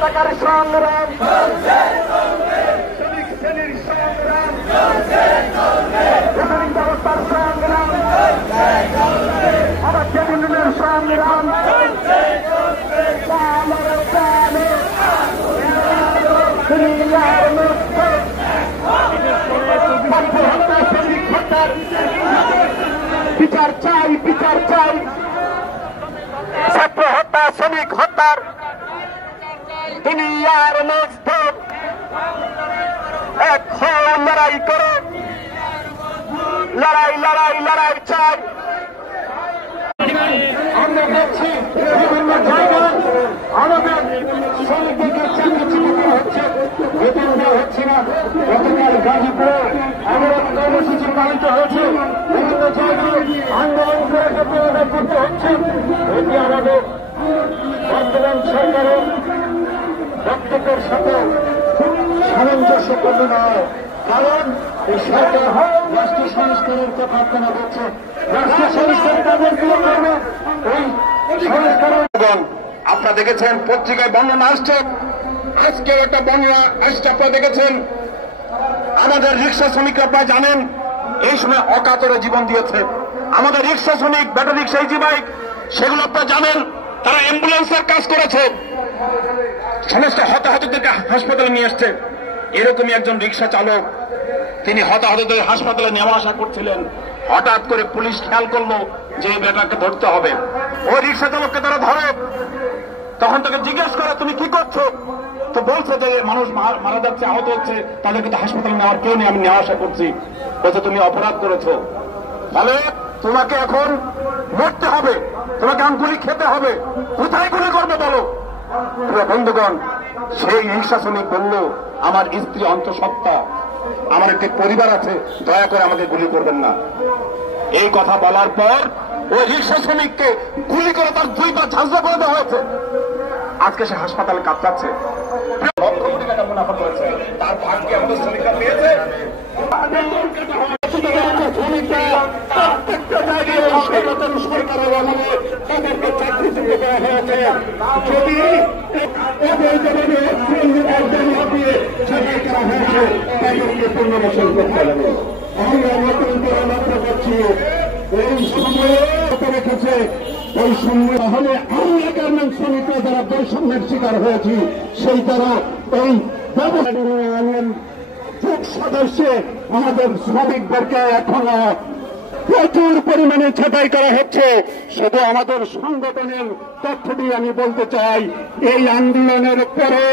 টাকার সংগ্রাম, শ্রমিক শ্রেণীর সংগ্রাম, বেতন ব্যবস্থার সংগ্রাম, আবার ট্রেড সংগ্রাম, বিচার চাই, বিচার চাই। ছাত্র হত্যা, শ্রমিক হত্যার দুনিয়ার মজদুর এক হয়ে লড়াই করো, লড়াই লড়াই লড়াই চাই। আমরা দেখছি বিভিন্ন জায়গায় আমাদের শ্রমিকদেরকে চাকরি করা হচ্ছে, বেতন দেওয়া হচ্ছে না। গতকাল গাজীপুরে অবরোধ কর্মসূচি পালিত হয়েছে, বিভিন্ন জায়গায় আন্দোলন করে প্রতিরোধ করতে হচ্ছে। এটি আমাদের বর্তমান সরকারের বক্তব্যের সাথে সামঞ্জস্যপূর্ণ নয়, কারণ এই সরকার রাষ্ট্র সংস্কারের কথা আপনারা বলছে, রাষ্ট্র সংস্কার তাদের দিয়ে করবে। এই সংস্কারের আপনারা দেখেছেন পত্রিকায় বর্ণনা আসছে, আজকেও একটা বর্ণনা আসছে আপনারা দেখেছেন। আমাদের রিক্সা শ্রমিকরা আপনারা জানেন এই সময় অকাতরে জীবন দিয়েছে। আমাদের রিক্সা শ্রমিক, ব্যাটারি রিক্সা, ইজি বাইক, সেগুলো আপনারা জানেন তারা অ্যাম্বুলেন্সের কাজ করেছে, সমস্ত হতাহতদেরকে হাসপাতালে নিয়ে এসছে। এরকমই একজন রিক্সা চালক, তিনি হতাহতদের হাসপাতালে নেওয়া আসা করছিলেন। হঠাৎ করে পুলিশ খেয়াল করলো যে এই বেটাকে ধরতে হবে। ওই রিক্সা চালককে তারা ধরে, তখন তাকে জিজ্ঞেস করে তুমি কি করছো? তো বলছে যে মানুষ মারা যাচ্ছে, আহত হচ্ছে, তাদেরকে তো হাসপাতালে নেওয়ার কেউ নেই, আমি নেওয়া আসা করছি। বলছে তুমি অপরাধ করেছো, তাহলে তোমাকে এখন মরতে হবে, তোমাকে এখন গুলি খেতে হবে। কোথায় গুলি করবে বলো? বন্ধুগণ, সেই রিক্সা শ্রমিক বলল আমার স্ত্রী অন্তঃসত্ত্বা, আমার একটি পরিবার আছে, দয়া করে আমাকে গুলি করবেন না। এই কথা বলার পর ওই রিক্সা শ্রমিককে গুলি করে তার 2 পা ঝাঁঝরা করে দেওয়া হয়েছে। আজকে সে হাসপাতালে কাঁপছে। লক্ষ কোটি টাকা মুনাফা করেছে, তার ভাগ্যে আমাদের শ্রমিকরা পেয়েছে। প্রত্যেকটা জায়গায় সরকারের অভাবে তাদেরকে চাকরিচ্যুত করা হয়েছে। যদি ছাঁটাই করা হয়েছে, তাদেরকে পুনর্বাসন করতে হবে। আমরা নতুন করে লক্ষ্য করছি এই সময়ে রেখেছে, ওই সময় তাহলে আমরা গার্মেন্ট শ্রমিকরা যারা বৈষম্যের শিকার হয়েছি সেই তারা এই সদস্যে আমাদের শ্রমিকদেরকে এখনো প্রচুর পরিমাণে ছাঁটাই করা হচ্ছে। শুধু আমাদের সংগঠনের তথ্য দিয়ে আমি বলতে চাই, এই আন্দোলনের পরে